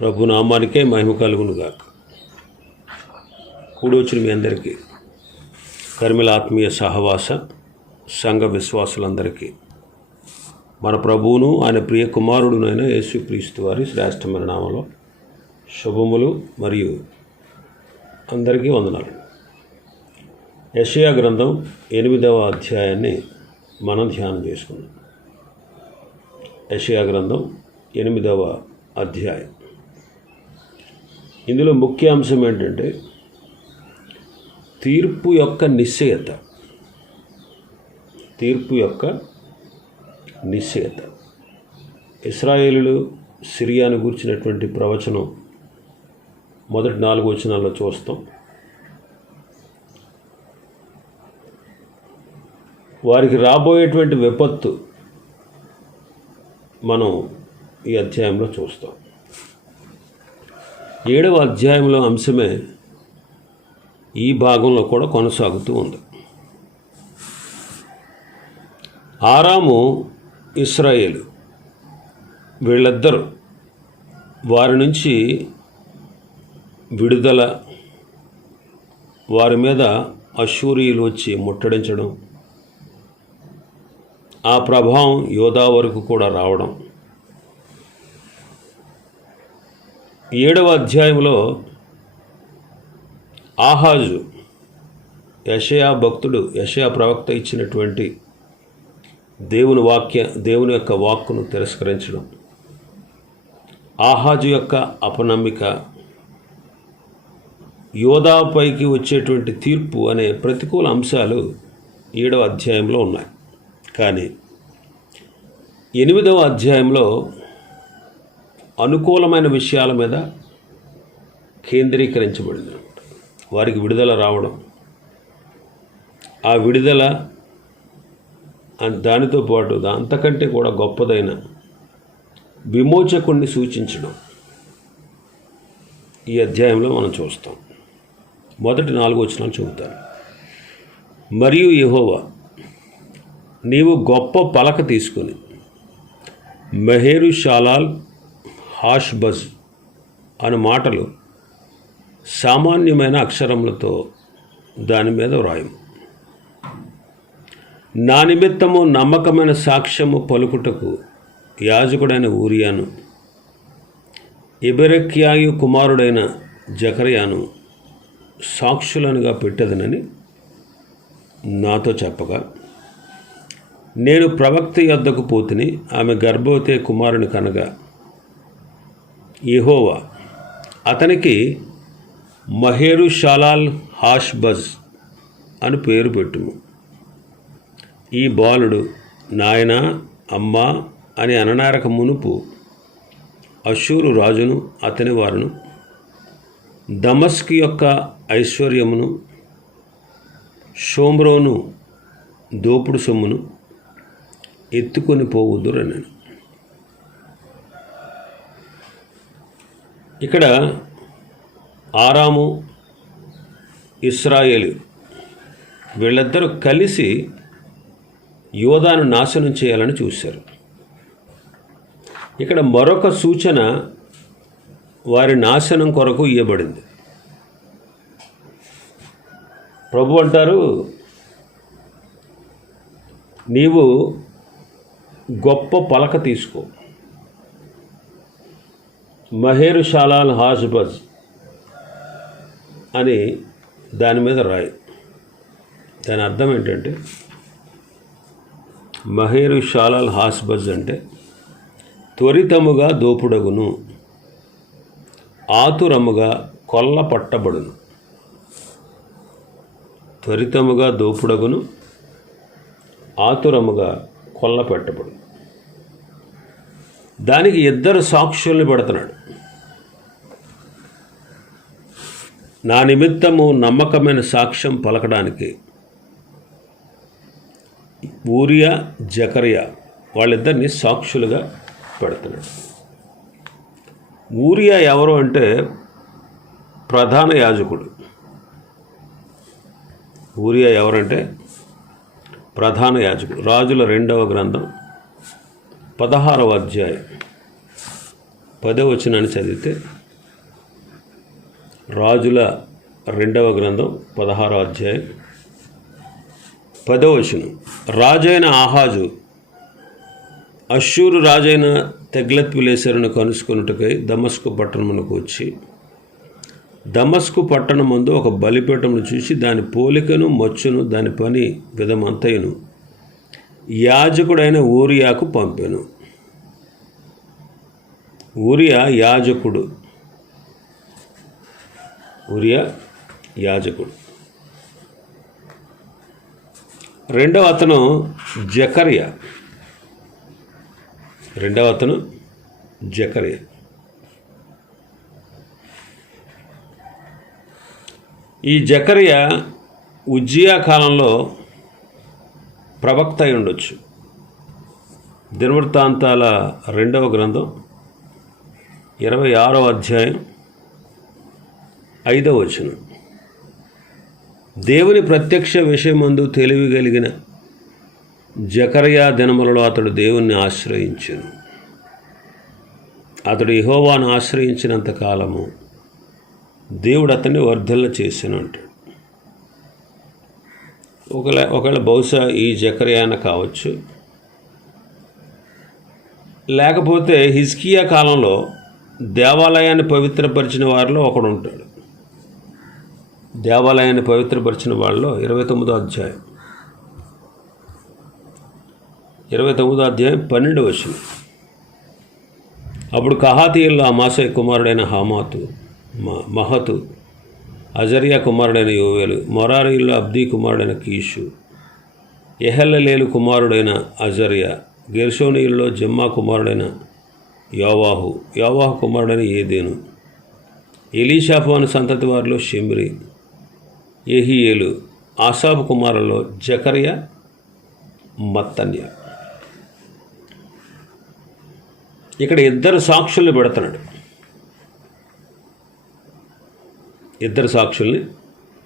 ప్రభు నామానికే మహిమ కలుగునుగాక. కూడి వచ్చిన మీ అందరికీ కర్మిల ఆత్మీయ సహవాస సంఘ విశ్వాసులందరికీ మన ప్రభువును ఆయన ప్రియ కుమారుడునైన యేసుక్రీస్తు వారి శ్రేష్టమైన నామలో శుభములు మరియు అందరికీ వందనాలు. యెషయా గ్రంథం 8వ అధ్యాయాన్ని మనం ధ్యానం చేసుకున్నాం. యెషయా గ్రంథం 8వ అధ్యాయం. ఇందులో ముఖ్య అంశం ఏంటంటే తీర్పు యొక్క నిశ్చయత. తీర్పు యొక్క నిశ్చయత. ఇశ్రాయేలులు సిరియాను గురించినటువంటి ప్రవచనం మొదటి 4 వచనాల్లో చూస్తాం. వారికి రాబోయేటువంటి విపత్తు మనం ఈ అధ్యాయంలో చూస్తాం. 7వ అధ్యాయంలో అంశమే ఈ భాగంలో కూడా కొనసాగుతూ ఉంది. ఆరాము, ఇశ్రాయేలు వీళ్ళిద్దరూ వారి నుంచి విడుదల, వారి మీద అష్షూరీయులు వచ్చి ముట్టడించడం, ఆ ప్రభావం యోధా వరకు కూడా రావడం. 7వ అధ్యాయంలో ఆహాజు యెషయా భక్తుడు, యెషయా ప్రవక్త ఇచ్చినటువంటి దేవుని యొక్క వాక్కును తిరస్కరించడం, ఆహాజు యొక్క అపనమ్మిక, యోధాపైకి వచ్చేటువంటి తీర్పు అనే ప్రతికూల అంశాలు 7వ అధ్యాయంలో ఉన్నాయి. కానీ 8వ అధ్యాయంలో అనుకూలమైన విషయాల మీద కేంద్రీకరించబడింది. వారికి విడుదల రావడం, ఆ విడుదల దానితో పాటు అంతకంటే కూడా గొప్పదైన విమోచకుణ్ణి సూచించడం ఈ అధ్యాయంలో మనం చూస్తాం. మొదటి 4 వచనాలు చెబుతాను. మరియు యెహోవా, నీవు గొప్ప పలక తీసుకుని మహేరుషాలాల్ హాష్బజ్ అను మాటలు సామాన్యమైన అక్షరములతో దాని మీద వ్రాయము. నా నిమిత్తము నమ్మకమైన సాక్ష్యము పలుకుటకు యాజకుడైన ఊరియాను, ఎబెరెక్యాయు కుమారుడైన జకర్యాను సాక్షులనుగా పెట్టదనని నాతో చెప్పగా, నేను ప్రవక్త యొద్దకు పోతిని. ఆమె గర్భవతి కుమారుని కనగా యెహోవా అతనికి మహేరుషాలాల్ హాష్బజ్ అని పేరు పెట్టుము. ఈ బాలుడు నాయనా, అమ్మా అని అననారక మునుపు అష్షూరు రాజును అతని వారును దమస్కు యొక్క ఐశ్వర్యమును, షోమ్రోను దోపుడు సొమ్మును ఎత్తుకొని పోవుదురనెను. ఇక్కడ ఆరాము, ఇశ్రాయేలు వీళ్ళిద్దరూ కలిసి యోధాను నాశనం చేయాలని చూశారు. ఇక్కడ మరొక సూచన వారి నాశనం కొరకు ఇవ్వబడింది. ప్రభు అంటారు, నీవు గొప్ప పలక తీసుకో, మహేరుషాలాల్ హాష్బజ్ అని దాని మీద రాయి. దాని అర్థం ఏంటంటే, మహేరుషాలాల్ హాష్బజ్ అంటే త్వరితముగా దోపుడగును, ఆతురముగా కొల్ల పట్టబడును. త్వరితముగా దోపుడగును, ఆతురముగా కొల్ల పెట్టబడును. దానికి 2 సాక్షుల్ని పెడుతున్నాడు. నా నిమిత్తము నమ్మకమైన సాక్ష్యం పలకడానికి ఊరియా, జకర్యా వాళ్ళిద్దరిని సాక్షులుగా పెడుతున్నాడు. ఊరియా ఎవరు అంటే ప్రధాన యాజకుడు. ఊరియా ఎవరంటే ప్రధాన యాజకుడు. రాజుల 2వ గ్రంథం 16వ అధ్యాయం 10వ వచనాన్ని చదివితే, రాజుల 2వ గ్రంథం 16వ అధ్యాయం 10వ వచనం. రాజైన ఆహాజు అష్షూరు రాజైన తెగ్లత్పిలేసెరును కనుసుకొనుటకై దమస్కు పట్టణమునకు వచ్చి, దమస్కు పట్టణమందు ఒక బలిపీఠమును చూసి దాని పోలికను మచ్చును దాని పని విధమంతయును యాజకుడైన ఊరియాకు పంపెను. ఊరియా యాజకుడు. ఊరియా యాజకుడు. రెండవ అతను జకర్యా. ఈ జకర్యా ఉజ్జియా కాలంలో ప్రవక్త అయి ఉండొచ్చు. దినవృత్తాంతాల 2వ గ్రంథం 26వ అధ్యాయం 5వ వచనం. దేవుని ప్రత్యక్ష విషయమందు తెలివి కలిగిన జకర్యా దినములలో అతడు దేవుణ్ణి ఆశ్రయించెను. అతడు యెహోవాను ఆశ్రయించినంత కాలము దేవుడు అతన్ని వర్ధిల్ల చేసెను అంటాడు. ఒకవేళ బహుశా ఈ జకర్యాన కావచ్చు, లేకపోతే హిజ్కియా కాలంలో దేవాలయాన్ని పవిత్రపరిచిన వారిలో ఒకడు ఉంటాడు. దేవాలయాన్ని పవిత్రపరిచిన వాళ్ళలో 29వ అధ్యాయం 12వ వచనం. అప్పుడు కహాతీయుల్లో అమాసై కుమారుడైన మహతు, అజర్యా కుమారుడైన యోవేలు, మొరారీయుల్లో అబ్దీ కుమారుడైన కీషు, ఎహెల్లలేలు కుమారుడైన అజర్యా, గెర్షోనీయుల్లో జమ్మా కుమారుడైన యోవాహు కుమారుడైన ఏదేను, ఎలీషాఫాను సంతతి వారిలో షిమ్రి, యెహీయేలు, ఆసాపు కుమారులలో జకర్యా, మత్తన్య. ఇక్కడ 2 సాక్షుల్ని పెడుతున్నాడు. 2 సాక్షుల్ని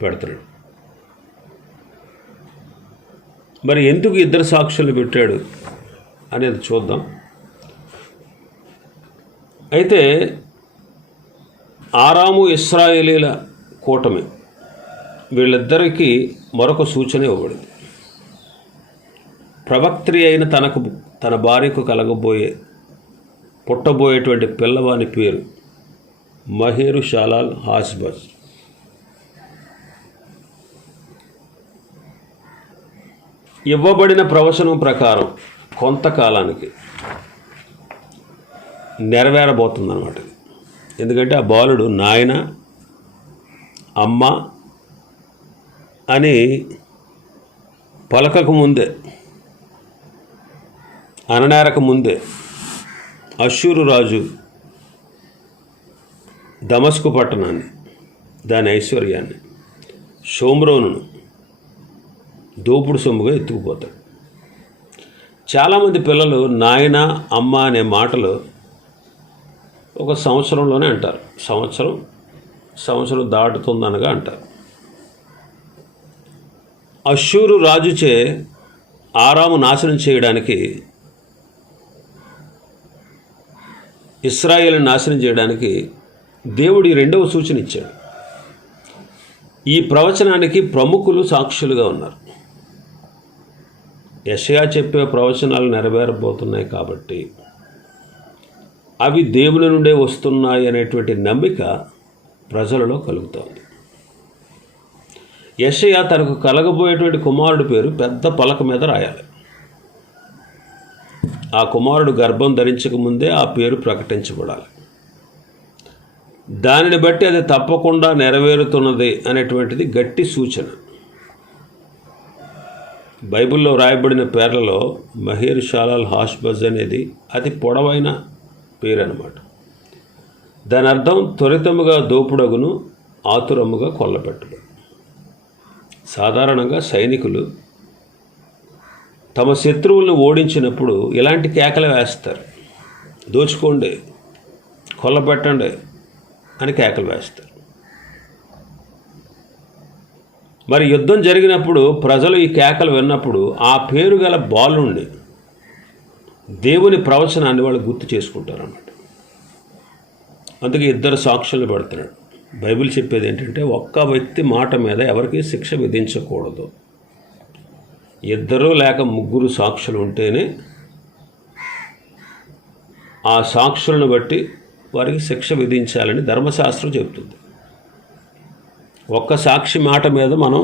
పెడుతున్నాడు. మరి ఎందుకు 2 సాక్షుల్ని పెట్టాడు అనేది చూద్దాం. అయితే ఆరాము ఇశ్రాయేలీల కూటమి, వీళ్ళిద్దరికీ మరొక సూచన ఇవ్వబడింది. ప్రవక్త్రి అయిన తన భార్యకు పుట్టబోయేటువంటి పిల్లవాని పేరు మహేరు షాలాల్ హాష్బజ్. ఇవ్వబడిన ప్రవచనం ప్రకారం కొంతకాలానికి నెరవేరబోతుందన్నమాట. ఎందుకంటే ఆ బాలుడు నాయన, అమ్మ అని పలకకు ముందే, అననేరక ముందే అష్షూరు రాజు దమస్కు పట్టణాన్ని, దాని ఐశ్వర్యాన్ని, షోమ్రోనును దోపుడు సొమ్ముగా ఎత్తుకుపోతాడు. చాలామంది పిల్లలు నాయన, అమ్మ అనే మాటలు ఒక సంవత్సరంలోనే అంటారు. సంవత్సరం దాటుతుందనగా అంటారు. అష్షూరు రాజుచే ఆరాము నాశనం చేయడానికి, ఇశ్రాయేలుని నాశనం చేయడానికి దేవుడి 2వ సూచన ఇచ్చాడు. ఈ ప్రవచనానికి ప్రముఖులు సాక్షులుగా ఉన్నారు. యెషయా చెప్పే ప్రవచనాలు నెరవేరబోతున్నాయి కాబట్టి అవి దేవుని నుండే వస్తున్నాయి అనేటువంటి నమ్మిక ప్రజలలో కలుగుతోంది. యెషయా తనకు కలగబోయేటువంటి కుమారుడి పేరు పెద్ద పలక మీద రాయాలి. ఆ కుమారుడు గర్భం ధరించకముందే ఆ పేరు ప్రకటించబడాలి. దానిని బట్టి అది తప్పకుండా నెరవేరుతున్నది అనేటువంటిది గట్టి సూచన. బైబిల్లో రాయబడిన పేర్లలో మహేర్ షాలాల్ హాష్బజ్ అనేది అతి పొడవైన పేరు అన్నమాట. దాని అర్థం త్వరితముగా దోపుడగును, ఆతురముగా కొల్లపెట్టుడు. సాధారణంగా సైనికులు తమ శత్రువులను ఓడించినప్పుడు ఇలాంటి కేకలు వేస్తారు. దోచుకోండి, కొల్లపెట్టండి అని కేకలు వేస్తారు. మరి యుద్ధం జరిగినప్పుడు ప్రజలు ఈ కేకలు విన్నప్పుడు ఆ పేరు గల బాలుణ్ణి, దేవుని ప్రవచనాన్ని వాళ్ళు గుర్తు చేసుకుంటారు అన్నమాట. అందుకే ఇద్దరు సాక్షులు పెడుతున్నాడు. బైబిల్ చెప్పేది ఏంటంటే ఒక్క వ్యక్తి మాట మీద ఎవరికి శిక్ష విధించకూడదు. ఇద్దరు లేక ముగ్గురు సాక్షులు ఉంటేనే ఆ సాక్షులను బట్టి వారికి శిక్ష విధించాలని ధర్మశాస్త్రం చెబుతుంది. ఒక్క సాక్షి మాట మీద మనం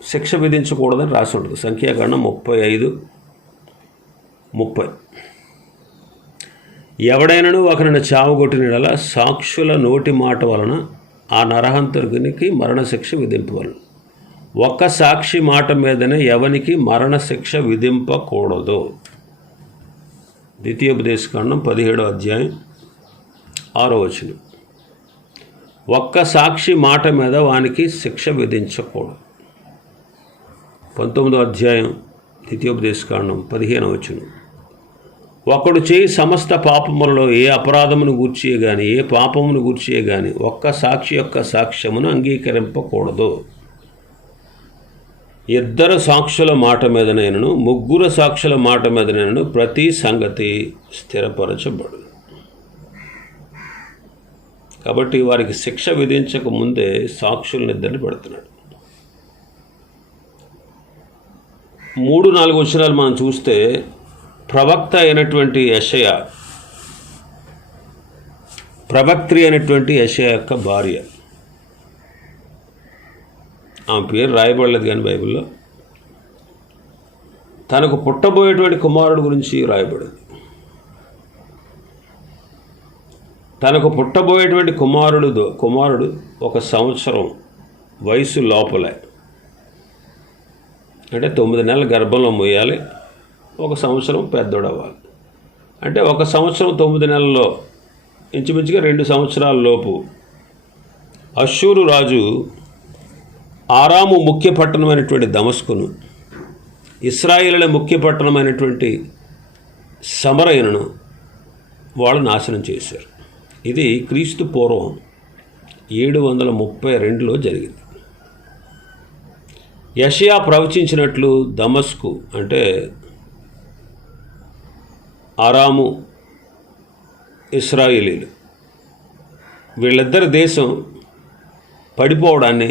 శిక్ష విధించకూడదని రాసి ఉంటుంది. సంఖ్యాకాండం 35:30. ఎవడైనాను ఒకరిని చావగొట్టిన సాక్షుల నోటి మాట వలన ఆ నరహంతకునికి మరణశిక్ష విధింపవలను. ఒక్క సాక్షి మాట మీదనే ఎవనికి మరణశిక్ష విధింపకూడదు. ద్వితీయోపదేశకాండం 17:6. ఒక్క సాక్షి మాట మీద వానికి శిక్ష విధించకూడదు. 19 ద్వితీయోపదేశకాండం 15. ఒకడు చేయి సమస్త పాపములలో ఏ అపరాధమును గూర్చియే గాని ఏ పాపమును గూర్చియే గాని ఒక్క సాక్షి యొక్క సాక్ష్యమును అంగీకరింపకూడదు. ఇద్దరు సాక్షుల మాట మీదనైనను ముగ్గురు సాక్షుల మాట మీదనైనను ప్రతి సంగతి స్థిరపరచబడు. కాబట్టి వారికి శిక్ష విధించక ముందే సాక్షులను ఇద్దరిని పెడుతున్నాడు. 3-4 వచనాలు మనం చూస్తే ప్రవక్త అయినటువంటి యెషయా, ప్రవక్త్రి అయినటువంటి యెషయా యొక్క భార్య, ఆమె పేరు రాయబడలేదు కానీ బైబిల్లో, తనకు పుట్టబోయేటువంటి కుమారుడు గురించి రాయబడింది. తనకు పుట్టబోయేటువంటి కుమారుడు 1 సంవత్సరం వయసు లోపలే, అంటే 9 నెలల గర్భంలో మోయాలి, 1 సంవత్సరం పెద్దోడవ్వాలి. అంటే 1 సంవత్సరం 9 నెలల్లో ఇంచుమించుగా 2 సంవత్సరాల లోపు అష్షూరు రాజు ఆరాము ముఖ్య పట్టణమైనటువంటి దమస్కును, ఇశ్రాయేలుల ముఖ్య పట్టణమైనటువంటి సమరయను వాళ్ళు నాశనం చేశారు. ఇది క్రీస్తు పూర్వం 732లో జరిగింది. యెషయా ప్రవచించినట్లు దమస్కు అంటే ఆరాము, ఇశ్రాయేలీలు వీళ్ళిద్దరి దేశం పడిపోవడాన్ని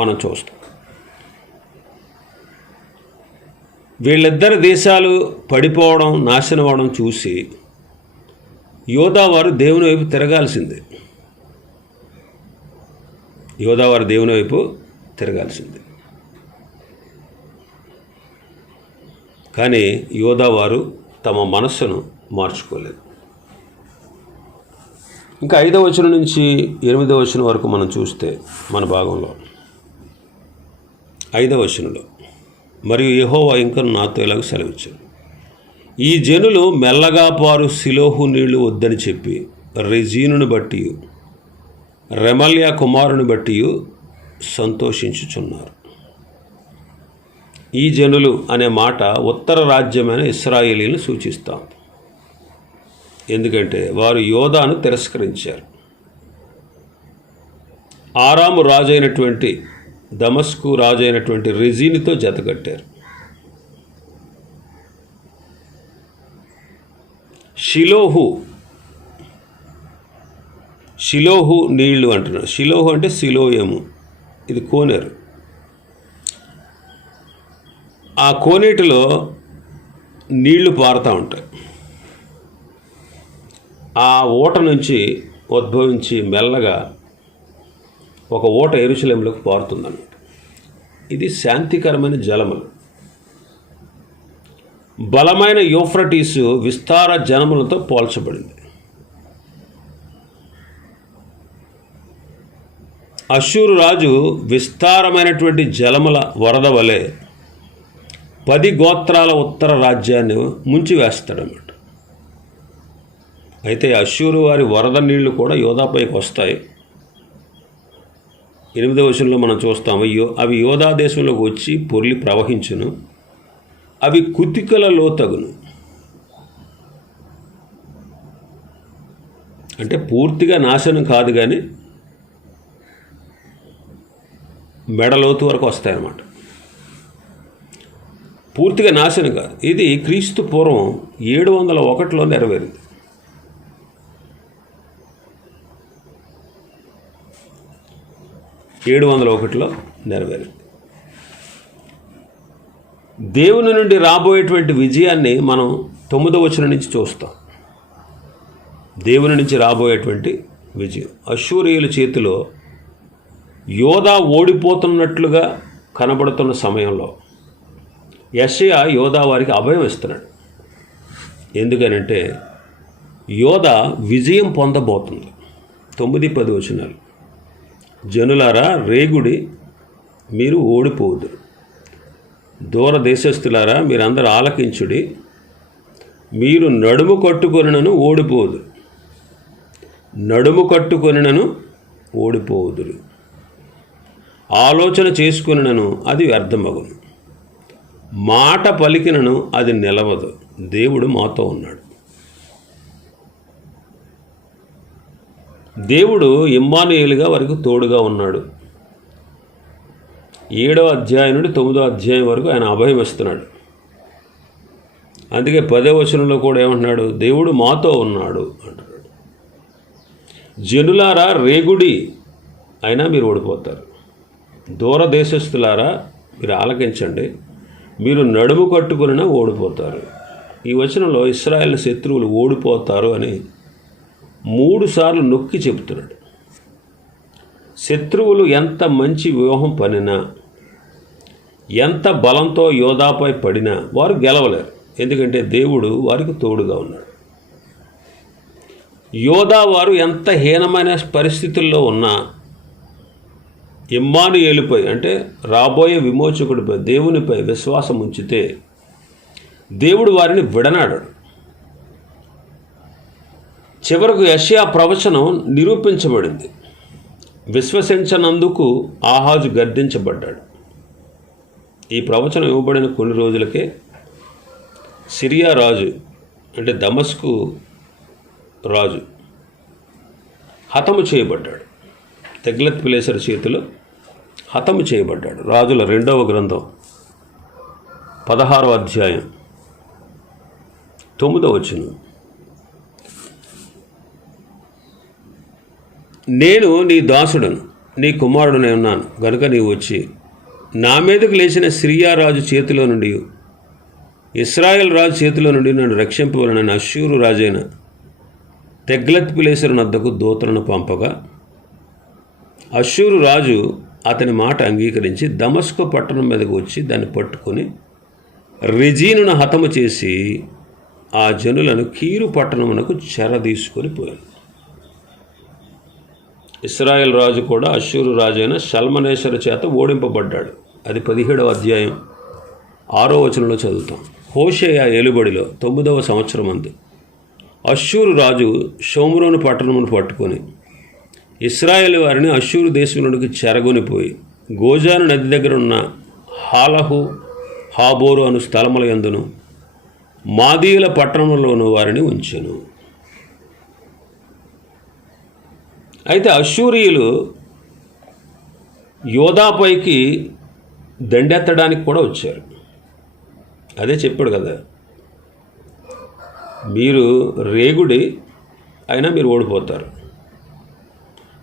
మనం చూస్తాం. వీళ్ళిద్దరి దేశాలు పడిపోవడం, నాశనం అవడం చూసి యోధావారు దేవుని వైపు తిరగాల్సిందే. యోధావారు దేవుని వైపు తిరగాల్సిందే. కానీ యోధావారు తమ మనస్సును మార్చుకోలేదు. ఇంకా 5వ వచనం నుంచి 8వ వచనం వరకు మనం చూస్తే మన భాగంలో 5వ వచనంలో, మరియు యెహోవా ఇంకా నాతో ఇలాగ సెలవిచ్చాడు, ఈ జనులు మెల్లగా పారు సిలోహు నీళ్లు వద్దని చెప్పి రెజీనుని బట్టి రెమల్యా కుమారుని బట్టి సంతోషించుచున్నారు. ఈ జనులు అనే మాట ఉత్తర రాజ్యమైన ఇశ్రాయేలీలను సూచిస్తాం. ఎందుకంటే వారు యోధాను తిరస్కరించారు. ఆరాము రాజైనటువంటి దమస్కు రాజైనటువంటి రెజీనుతో జతకట్టారు. షిలోహు నీళ్లు అంటున్నారు. షిలోహు అంటే సిలోయము, ఇది కోనేరు. ఆ కోనేటిలో నీళ్లు పారుతూ ఉంటాయి. ఆ ఊట నుంచి ఉద్భవించి మెల్లగా ఒక ఊట యెరూషలేములోకి పారుతుందన్నమాట. ఇది శాంతికరమైన జలములు. బలమైన యూఫ్రటీసు విస్తార జనములతో పోల్చబడింది. అష్షూరు రాజు విస్తారమైనటువంటి జలముల వరద వలె 10 గోత్రాల ఉత్తర రాజ్యాన్ని ముంచివేస్తాడన్నమాట. అయితే అష్షూరు వారి వరద నీళ్లు కూడా యోధాపైకి వస్తాయి. 8వ వచనంలో మనం చూస్తాము, అవి యోధా దేశంలోకి వచ్చి పొర్లి ప్రవహించును, అవి కుతికల లోతగును. అంటే పూర్తిగా నాశనం కాదు, కానీ మెడలోతు వరకు వస్తాయన్నమాట. పూర్తిగా నాశనం కాదు. ఇది క్రీస్తు పూర్వం 701లో నెరవేరింది. 701లో నెరవేరింది. దేవుని నుండి రాబోయేటువంటి విజయాన్ని మనం 9వ వచనం నుంచి చూస్తాం. దేవుని నుంచి రాబోయేటువంటి విజయం. అష్షూరీయుల చేతిలో యోధా ఓడిపోతున్నట్లుగా కనబడుతున్న సమయంలో యెషయా యోధా వారికి అభయం ఇస్తున్నాడు. ఎందుకనంటే యోధా విజయం పొందబోతుంది. 9-10 వచనాలు. జనులారా రేగుడి, మీరు ఓడిపోదురు. దూర దేశస్థులారా మీరందరూ ఆలకించుడి, మీరు నడుము కట్టుకొనినను ఓడిపోదురు. నడుము కట్టుకొనినను ఓడిపోదురు. ఆలోచన చేసుకొనినను అది వ్యర్థమగును. మాట పలికినను అది నిలవదు. దేవుడు మాతో ఉన్నాడు. దేవుడు ఇమ్మానుయేలుగా వారికి తోడుగా ఉన్నాడు. 7వ అధ్యాయం నుండి 9వ అధ్యాయం వరకు ఆయన అభయం ఇస్తున్నాడు. అందుకే 10వ వచనంలో కూడా ఏమంటున్నాడు? దేవుడు మాతో ఉన్నాడు అంటున్నాడు. జనులారా రేగుడి, అయినా మీరు ఓడిపోతారు. దూర దేశస్థులారా మీరు ఆలకించండి, మీరు నడుము కట్టుకునినా ఓడిపోతారు. ఈ వచనంలో ఇశ్రాయేలు శత్రువులు ఓడిపోతారు అని 3 సార్లు నొక్కి చెబుతున్నాడు. శత్రువులు ఎంత మంచి వ్యూహం పనినా, ఎంత బలంతో యోధాపై పడినా వారు గెలవలేరు. ఎందుకంటే దేవుడు వారికి తోడుగా ఉన్నాడు. యోధా వారు ఎంత హీనమైన పరిస్థితుల్లో ఉన్నా ఇమ్మానుయేలుపై అంటే రాబోయే విమోచకుడిపై దేవునిపై విశ్వాసం ఉంచితే దేవుడు వారిని విడనాడాడు. చివరకు యెషయా ప్రవచనం నిరూపించబడింది. విశ్వసించనందుకు ఆహాజు గద్దించబడ్డాడు. ఈ ప్రవచనం ఇవ్వబడిన కొన్ని రోజులకే సిరియా రాజు అంటే దమస్కు రాజు హతము చేయబడ్డాడు. తెగ్లత్-పిలేసర్ చేతిలో హతము చేయబడ్డాడు. రాజుల 2వ గ్రంథం 16వ అధ్యాయం 9వ వచనం. నేను నీ దాసుడను, నీ కుమారుడునే ఉన్నాను గనుక నీవు వచ్చి నా మీదకు లేచిన సిరియా రాజు చేతిలో నుండి ఇశ్రాయేల్ రాజు చేతిలో నుండి నన్ను రక్షింపవలనని అష్షూరు రాజైన తెగ్లత్-పిలేసరు వద్దకు దూతలను పంపగా అష్షూరు రాజు అతని మాట అంగీకరించి దమస్కు పట్టణం మీదకు వచ్చి దాన్ని పట్టుకొని రెజీనును హతము చేసి ఆ జనులను కీరు పట్టణమునకు చెరదీసుకొని పోయాను. ఇశ్రాయేల్ రాజు కూడా అష్షూరు రాజైన షల్మనేసరు చేత ఓడింపబడ్డాడు. అది 17వ అధ్యాయం 6వ వచనంలో చదువుతాం. హోషేయ ఏలుబడిలో 9వ సంవత్సరం అందు అష్షూరు రాజు షోమ్రోను పట్టణమును పట్టుకొని ఇశ్రాయేలు వారిని అష్షూరు దేశంలోనికి చెరగొనిపోయి గోజాను నది దగ్గర ఉన్న హాలహు హాబోరు అను స్థలముల యందును మాదీయుల పట్టణంలోను వారిని ఉంచెను. అయితే అష్షూరీయులు యోధాపైకి దండెత్తడానికి కూడా వచ్చారు. అదే చెప్పాడు కదా, మీరు రేగుడి అయినా మీరు ఓడిపోతారు.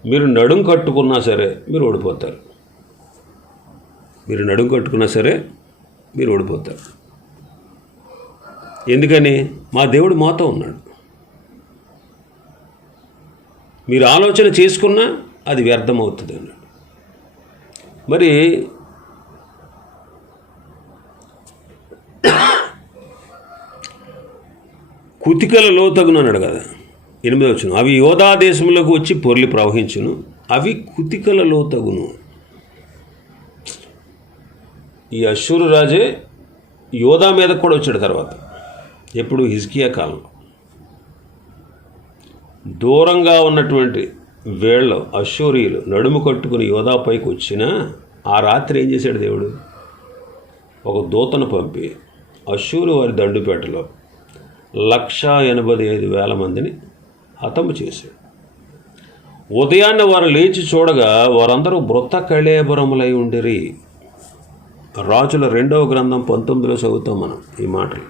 మీరు నడుం కట్టుకున్నా సరే మీరు ఓడిపోతారు. మీరు నడుం కట్టుకున్నా సరే మీరు ఓడిపోతారు. ఎందుకని? మా దేవుడు మాతో ఉన్నాడు. మీరు ఆలోచన చేసుకున్నా అది వ్యర్థమవుతుంది అన్నాడు. మరి కుతికల లోతగును అన్నాడు కదా 8వ వచనం. అవి యోధా దేశంలోకి వచ్చి పొర్లి ప్రవహించును, అవి కుతికల లోతగును. ఈ అష్షూరు రాజే యోధా మీద కూడా వచ్చాడు తర్వాత. ఎప్పుడు? హిజ్కియా కాలంలో. దూరంగా ఉన్నటువంటి వేళ్ళలో అష్షూరీయులు నడుము కట్టుకుని యోధాపైకి వచ్చినా ఆ రాత్రి ఏం చేశాడు దేవుడు? ఒక దూతను పంపి అష్షూరు వారి దండుపేటలో 185,000 మందిని హతము చేశాడు. ఉదయాన్నే వారు లేచి చూడగా వారందరూ మృత కళేబరములై ఉండిరి. రాజుల 2వ గ్రంథం 19లో చదువుతాం మనం ఈ మాటలు.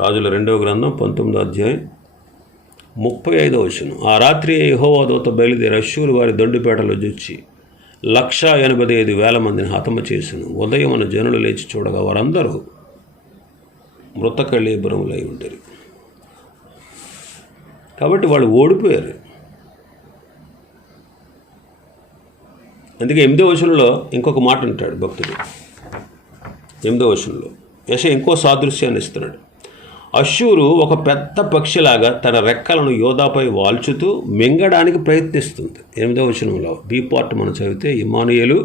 రాజుల 2వ గ్రంథం 19వ అధ్యాయం 35వ వచనం. ఆ రాత్రి యెహోవా దూత బయలుదేరి అష్షూరు వారి దండుపేటలో జొచ్చి 185,000 మందిని హతము చేసెను. ఉదయమున జనులు లేచి చూడగా వారందరూ మృత కళేబరములై ఉండేరు. కాబట్టి వాళ్ళు ఓడిపోయారు. అందుకే 8వ వచనంలో ఇంకొక మాట అంటాడు భక్తుడు. 8వ వచనంలో యెషయా ఇంకో సాదృశ్యాన్ని ఇస్తున్నాడు. అష్షూరు ఒక పెద్ద పక్షిలాగా తన రెక్కలను యోధాపై వాల్చుతూ మింగడానికి ప్రయత్నిస్తుంది. 8వ వచనంలో బి పార్ట్ మనం చదివితే, ఇమ్మానుయేలు,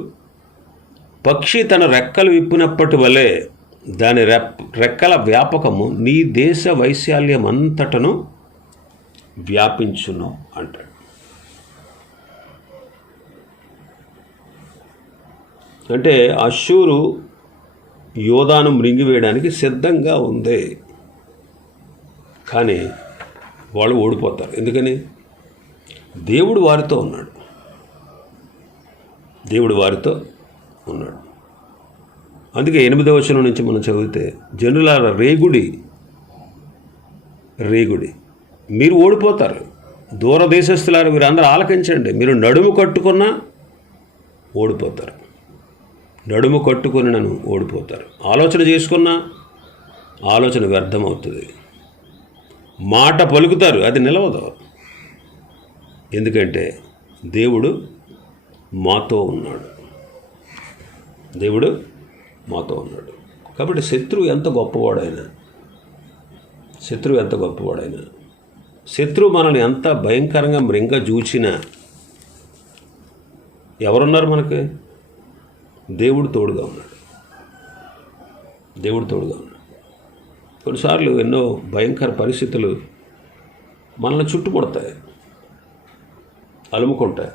పక్షి తన రెక్కలు విప్పినప్పటి వలె దాని రెక్కల వ్యాపకము నీ దేశ వైశాల్యం అంతటను వ్యాపించును అంటాడు. అంటే అష్షూరు యోధాను మృంగివేయడానికి సిద్ధంగా ఉంది. కానీ వాళ్ళు ఓడిపోతారు. ఎందుకని? దేవుడు వారితో ఉన్నాడు. దేవుడు వారితో ఉన్నాడు. అందుకే 8వ వచనం నుంచి మనం చదివితే, జనులార రేగుడి, మీరు ఓడిపోతారు. దూరదేశస్తులారు మీరు అందరూ ఆలకించండి. మీరు నడుము కట్టుకున్నా ఓడిపోతారు. నడుము కట్టుకొని నన్ను ఓడిపోతారు. ఆలోచన చేసుకున్నా ఆలోచన వ్యర్థమవుతుంది. మాట పలుకుతారు, అది నిలవదు. ఎందుకంటే దేవుడు మాతో ఉన్నాడు. దేవుడు మాతో ఉన్నాడు. కాబట్టి శత్రువు ఎంత గొప్పవాడైనా, శత్రువు మనల్ని ఎంత భయంకరంగా మృంగ జూచినా ఎవరున్నారు మనకి? దేవుడు తోడుగా ఉన్నాడు. కొన్నిసార్లు ఎన్నో భయంకర పరిస్థితులు మనల్ని చుట్టుముడతాయి, అలుముకుంటాయి,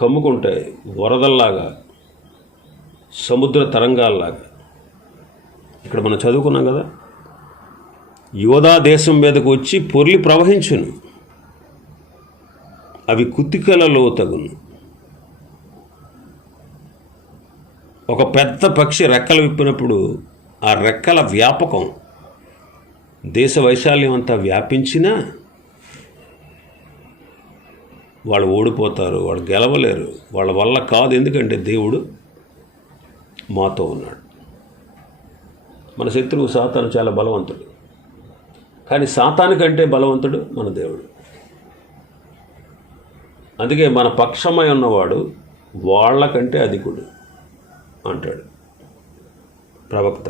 కమ్ముకుంటాయి. వరదల్లాగా, సముద్ర తరంగాల్లాగా. ఇక్కడ మనం చదువుకున్నాం కదా, యోధా దేశం మీదకు వచ్చి పొర్లి ప్రవహించును, అవి కుతికలలో తగును. ఒక పెద్ద పక్షి రెక్కలు విప్పినప్పుడు ఆ రెక్కల వ్యాపకం దేశ వైశాల్యం అంతా వ్యాపించినా వాళ్ళు ఓడిపోతారు, వాళ్ళు గెలవలేరు, వాళ్ళ వల్ల కాదు. ఎందుకంటే దేవుడు మాతో ఉన్నాడు. మన శత్రువు సాతాను చాలా బలవంతుడు, కానీ సాతాను కంటే బలవంతుడు మన దేవుడు. అందుకే మన పక్షమై ఉన్నవాడు వాళ్ళకంటే అధికుడు అంటాడు ప్రవక్త.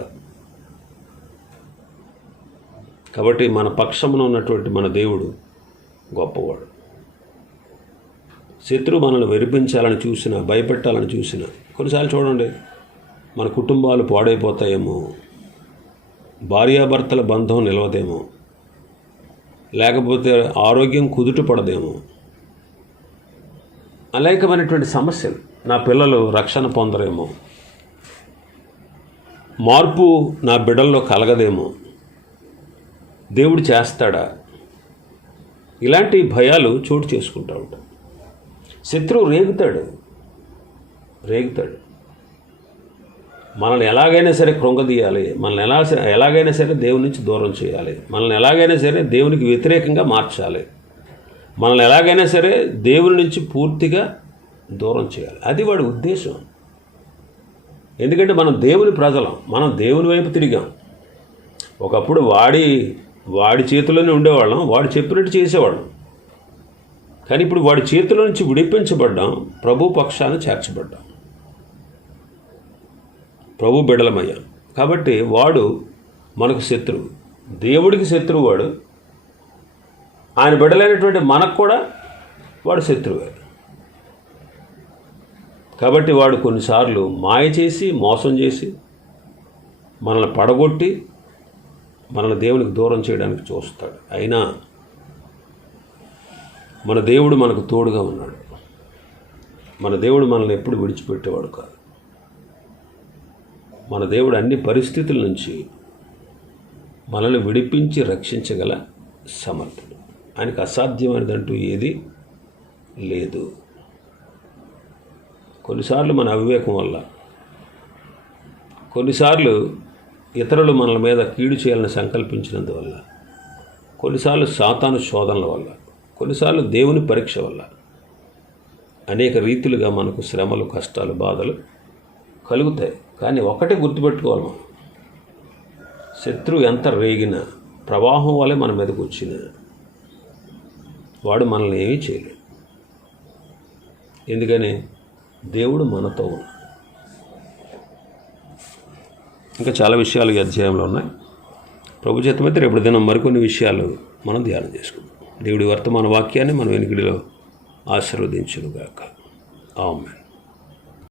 కాబట్టి మన పక్షమున ఉన్నటువంటి మన దేవుడు గొప్పవాడు. శత్రువు మనల్ని వెరిపించాలని చూసినా, భయపెట్టాలని చూసినా, కొన్నిసార్లు చూడండి, మన కుటుంబాలు పాడైపోతాయేమో, భార్యాభర్తల బంధం నిలవదేమో, లేకపోతే ఆరోగ్యం కుదుట పడదేమో, అనేకమైనటువంటి సమస్యలు, నా పిల్లలు రక్షణ పొందరేమో, మార్పు నా బిడ్డల్లో కలగదేమో, దేవుడు చేస్తాడా, ఇలాంటి భయాలు చోటు చేసుకుంటూ ఉంటాయి. శత్రువు రేగుతాడు. మనల్ని ఎలాగైనా సరే కృంగదీయాలి, మనల్ని ఎలాగైనా సరే దేవుని నుంచి దూరం చేయాలి, మనల్ని ఎలాగైనా సరే దేవునికి వ్యతిరేకంగా మార్చాలి, మనల్ని ఎలాగైనా సరే దేవుని నుంచి పూర్తిగా దూరం చేయాలి. అది వాడి ఉద్దేశం. ఎందుకంటే మనం దేవుని ప్రజలం, మనం దేవుని వైపు తిరిగాం. ఒకప్పుడు వాడి చేతిలోనే ఉండేవాళ్ళం, వాడు చెప్పినట్టు చేసేవాళ్ళం. కానీ ఇప్పుడు వాడి చేతిలో నుంచి విడిపించబడ్డాం, ప్రభు పక్షాన చేర్చబడ్డాం, ప్రభు బిడ్డలమయ్యాం. కాబట్టి వాడు మనకు శత్రువు, దేవుడికి శత్రువు వాడు. ఆయన బిడ్డలైనటువంటి మనకు కూడా వాడు శత్రువే. కాబట్టి వాడు కొన్నిసార్లు మాయ చేసి, మోసం చేసి, మనల్ని పడగొట్టి, మనల్ని దేవునికి దూరం చేయడానికి చూస్తాడు. అయినా మన దేవుడు మనకు తోడుగా ఉన్నాడు. మన దేవుడు మనల్ని ఎప్పుడు విడిచిపెట్టేవాడు కాదు. మన దేవుడు అన్ని పరిస్థితుల నుంచి మనల్ని విడిపించి రక్షించగల సమర్థుడు. ఆయనకు అసాధ్యమైనదంటూ ఏది లేదు. కొన్నిసార్లు మన అవివేకం వల్ల, కొన్నిసార్లు ఇతరులు మనల మీద కీడు చేయాలని సంకల్పించినందువల్ల, కొన్నిసార్లు సాతాను శోధనల వల్ల, కొన్నిసార్లు దేవుని పరీక్ష వల్ల అనేక రీతులుగా మనకు శ్రమలు, కష్టాలు, బాధలు కలుగుతాయి. కానీ ఒకటే గుర్తుపెట్టుకోవాలి, మనం శత్రువు ఎంత రేగినా, ప్రవాహం వల్లే మన మీదకి వచ్చినా వాడు మనల్ని ఏమీ చేయలేడు. ఎందుకని? దేవుడు మనతో ఉన్నాడు. ఇంకా చాలా విషయాలు ఈ అధ్యాయంలో ఉన్నాయి. ప్రభు చిత్తమైతే రేపు దినం మరికొన్ని విషయాలు మనం ధ్యానం చేసుకుందాం. దేవుడి వర్తమాన వాక్యాన్ని మనం వెనుకడిలో ఆశీర్వదించునుగాక. ఆమేన్.